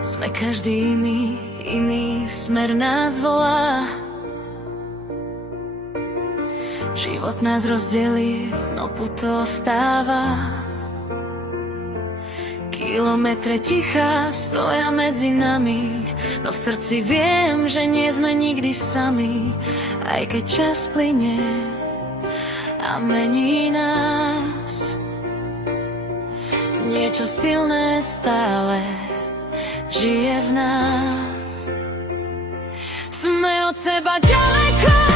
Sme každý iný, iný smer nás volá. Život nás rozdelí, no puto ostáva. Kilometre ticha stoja medzi nami, no v srdci viem, že nie sme nikdy sami. Aj keď čas plynie a mení nás, niečo silné stále žije v nás. Sme od seba ďaleko,